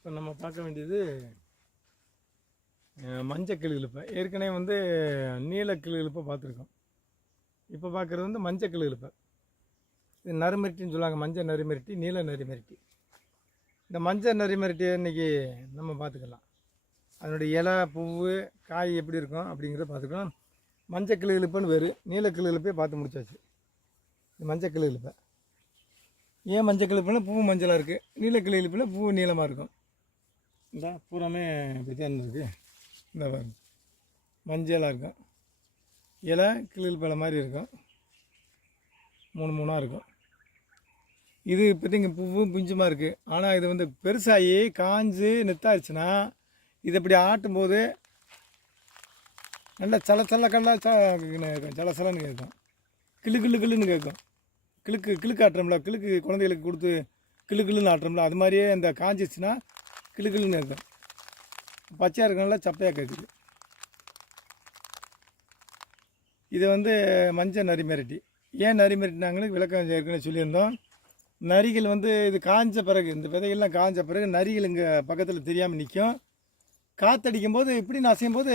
இப்போ நம்ம பார்க்க வேண்டியது மஞ்சள் கிளுகிழுப்பை ஏற்கனவே வந்து நீல கிளுகிழுப்பை பார்த்துருக்கோம். இப்போ பார்க்குறது வந்து மஞ்சள் கிளுகிழுப்பை இது நறுமிரட்டின்னு சொல்லுவாங்க மஞ்சள் நறுமிரட்டி நீல நறுமிரட்டி. இந்த மஞ்சள் நறுமிரட்டியை இன்றைக்கி நம்ம பார்த்துக்கலாம். அதனுடைய இலை பூவு காய் எப்படி இருக்கும் அப்படிங்கிறத பார்த்துக்கலாம். மஞ்சள் கிளுகிழுப்புன்னு வேறு நீல கிளுகிழுப்பே பார்த்து முடிச்சாச்சு. இது மஞ்சள் கிளுகிழுப்பை ஏன் மஞ்சள் கிளிப்பில் பூ மஞ்சளாக இருக்குது நீல கிளிப்பில் பூ நீளமாக இருக்கும். இந்த பூராமே இப்படித்தான் இருக்குது இந்த பாருங்க. மஞ்சளாக இருக்கும். இலை பழம் மாதிரி இருக்கும். மூணு மூணாக இருக்கும். இது இப்போதைங்க பூவும் பிஞ்சுமாக இருக்குது ஆனால் இது வந்து பெருசாகி காஞ்சு நெத்தாச்சுன்னா இது இப்படி ஆட்டும்போது நல்லா சல சல கல்லா சல சலன்னு கேட்கும் கிளு கிளு கிளுன்னு கேட்கும் கிளுக்கு கிளுக்கு ஆட்டுறோம்ல கிளுக்கு குழந்தைகளுக்கு கொடுத்து கிளு கிளுன்னு ஆட்டுறோம்ல அது மாதிரியே அந்த காஞ்சிச்சுன்னா கிளுக்கிளுன்னு இருக்கும் பச்சையாக இருக்கனால சப்பையாக கேட்குது இது வந்து மஞ்சள் நரி மிரட்டி. ஏன் நரி மிரட்டினாங்கன்னு விளக்கம் ஏற்கனவே சொல்லியிருந்தோம். நரிகள் வந்து இது காஞ்ச பிறகு இந்த விதைகள்லாம் காஞ்ச பிறகு நரிகள் இங்கே பக்கத்தில் தெரியாமல் நிற்கும் காற்றடிக்கும் போது இப்படி அசையும் போது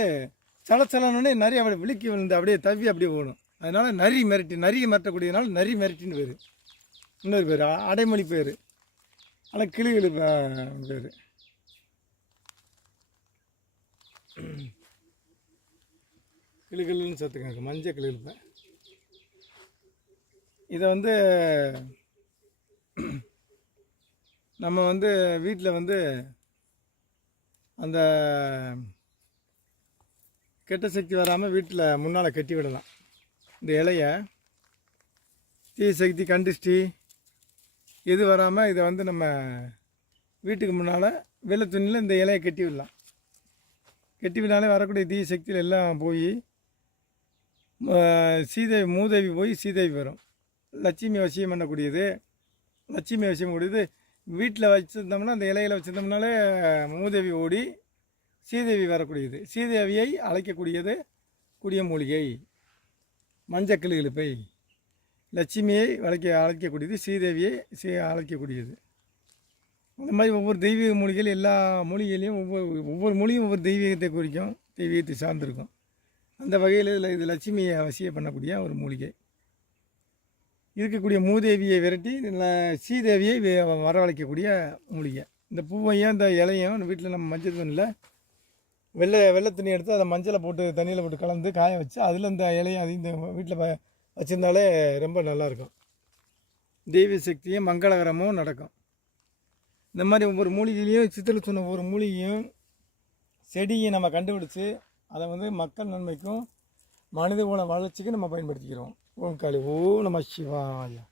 சலச்சலனே நரி அப்படி விழுக்கி விழுந்து அப்படியே தவி அப்படியே ஓடும். அதனால் நரி மிரட்டி நரியை மிரட்டக்கூடியதுனால நரி மிரட்டின்னு பேர். இன்னொரு பேர் அடைமொழி பேர். ஆனால் கிளிகளு பேர். கிளிகளுன்னு சேர்த்துக்கங்க. மஞ்சள் கிளிகளுப்ப இதை வந்து நம்ம வந்து வீட்டில் வந்து அந்த கெட்ட சக்தி வராமல் வீட்டில் முன்னால் கட்டி விடலாம். இந்த இலைய தீ சக்தி கண்டிஷ்டி எது வராமல் இதை வந்து நம்ம வீட்டுக்கு முன்னால் வெள்ளை துணியில் இந்த இலையை கட்டி விடலாம். கெட்டிவினாலே வரக்கூடிய தீய சக்தியில் எல்லாம் போய் சீதேவி மூதேவி போய் சீதேவி வரும் லட்சுமி வசியம் பண்ணக்கூடியது. லட்சுமி வசியம் கூடியது வீட்டில் வச்சுருந்தோம்னா அந்த இலையில் வச்சுருந்தோம்னாலே மூதேவி ஓடி சீதேவி வரக்கூடியது. சீதேவியை அழைக்கக்கூடியது குடிய மூலிகை மஞ்சக்கிளி இழுப்பை லட்சுமியை வளைக்க அழைக்கக்கூடியது ஸ்ரீதேவியை சீ அழைக்கக்கூடியது. அந்த மாதிரி ஒவ்வொரு தெய்வீக மூலிகைகள் எல்லா மூலிகையிலையும் ஒவ்வொரு ஒவ்வொரு மொழியும் ஒவ்வொரு தெய்வீகத்தை குறிக்கும் தெய்வீகத்தை சார்ந்திருக்கும். அந்த வகையில் இதில் இது லட்சுமியை அவசியம் பண்ணக்கூடிய ஒரு மூலிகை. இருக்கக்கூடிய மூதேவியை விரட்டி ஸ்ரீதேவியை வரவழைக்கக்கூடிய மூலிகை. இந்த பூவையும் இந்த இலையும் வீட்டில் நம்ம மஞ்சள் தண்ணியில் வெள்ளை வெள்ளை துணி எடுத்து அதை மஞ்சளை போட்டு தண்ணியில் போட்டு கலந்து காய வச்சு அதில் இந்த இலையும் அதையும் இந்த வீட்டில் வச்சுருந்தாலே ரொம்ப நல்லாயிருக்கும் தெய்வ சக்தியும் மங்களகரமும் நடக்கும். இந்த மாதிரி ஒவ்வொரு மூலிகையிலையும் சித்தல் சொன்ன ஒவ்வொரு மூலிகையும் செடியை நம்ம கண்டுபிடிச்சி அதை வந்து மக்கள் நன்மைக்கும் மனித குல வளர்ச்சிக்கும் நம்ம பயன்படுத்திக்கிறோம். ஓம் காளி ஓ நம சிவாயா.